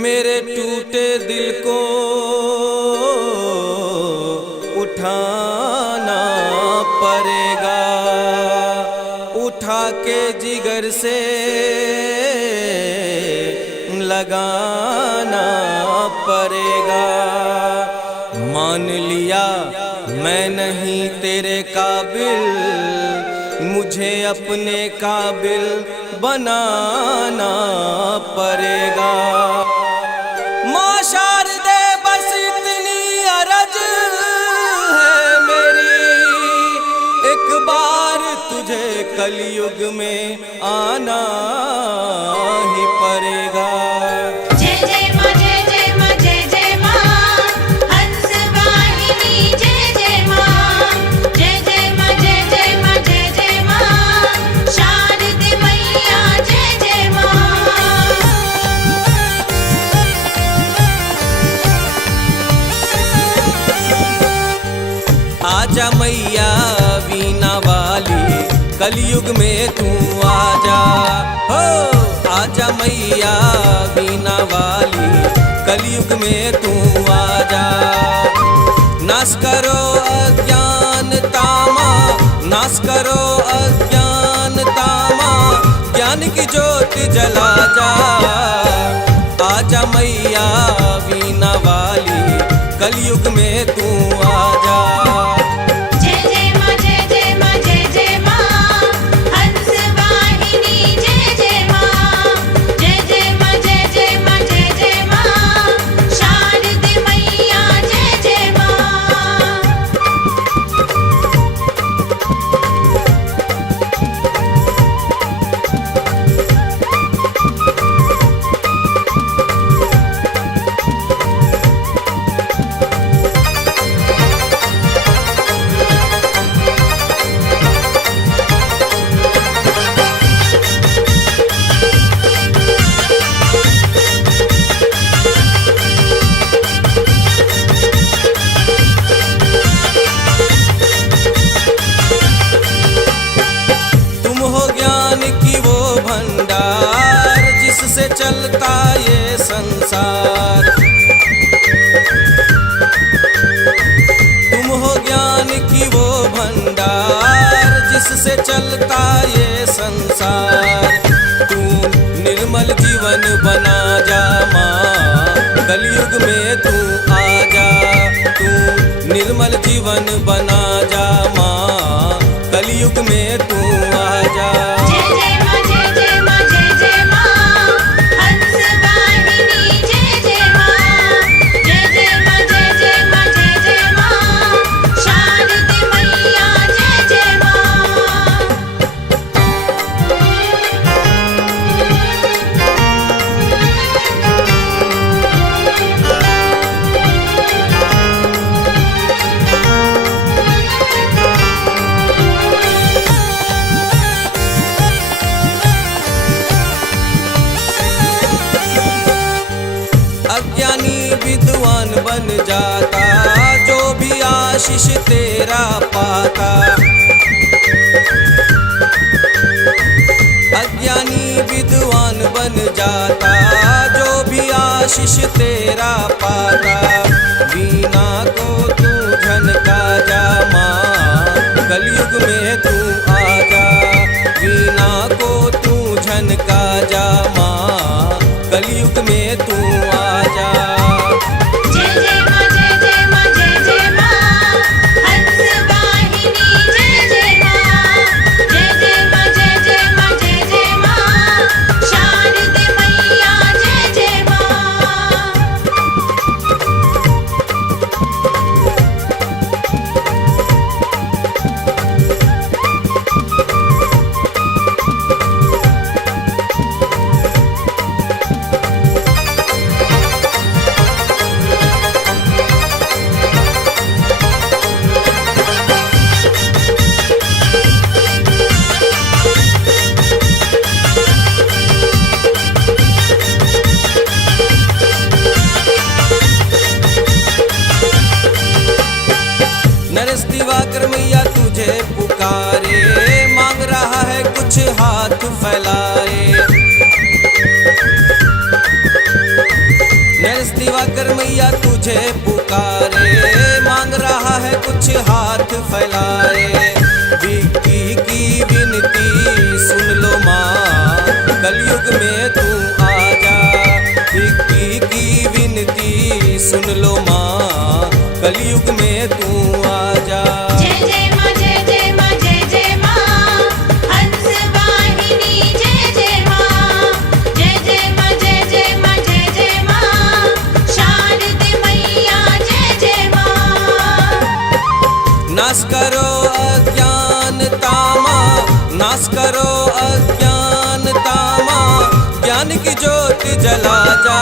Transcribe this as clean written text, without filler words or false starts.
मेरे टूटे दिल को उठाना पड़ेगा, उठा के जिगर से लगाना पड़ेगा। मान लिया मैं नहीं तेरे काबिल, मुझे अपने काबिल बनाना पड़ेगा। माशार दे बस इतनी अर्ज है मेरी, एक बार तुझे कलयुग में आना ही पड़ेगा। आजा मैया वीणा वाली, कलयुग में तू आजा हो। आजा मैया वीणा वाली, कलयुग में तू आजा। नाश करो अज्ञान तामा, नाश करो अज्ञान तामा, ज्ञान की ज्योति जला जा। आजा मैया वीणा वाली, कलयुग में तू आजा। जिससे चलता ये संसार, तुम हो ज्ञान की वो भंडार, जिससे चलता ये संसार। तू निर्मल जीवन बना जा माँ, कलयुग में तू आजा। तू निर्मल जीवन बना जा माँ, कलयुग में तू आजा। अज्ञानी विद्वान बन जाता, जो भी आशीष तेरा पाता। अज्ञानी विद्वान बन जाता, जो भी आशीष तेरा पाता। वीणा को तू झनका जा माँ, कलयुग में तू आजा। वीणा को तू झनका जा माँ, कलयुग में तू आजा। नरेश दिवाकर मैया तुझे पुकारे, मांग रहा है कुछ हाथ फैलाए। गणेश दिवाकर मैया तुझे पुकारे, मांग रहा है कुछ हाथ फैलाए। विक्की की विनती सुन लो माँ, कलयुग में तू आजा। विक्की की विनती सुन लो माँ, कलयुग में तू आजा। जय जय माँ, जय जय माँ, जय जय माँ, हंस वाहिनी जय जय माँ। जय जय माँ, जय जय माँ, जय जय माँ, शारदे मैया जय जय माँ। नाश करो अज्ञानता माँ, नाश करो अज्ञानता माँ, ज्ञान की ज्योति जला जा।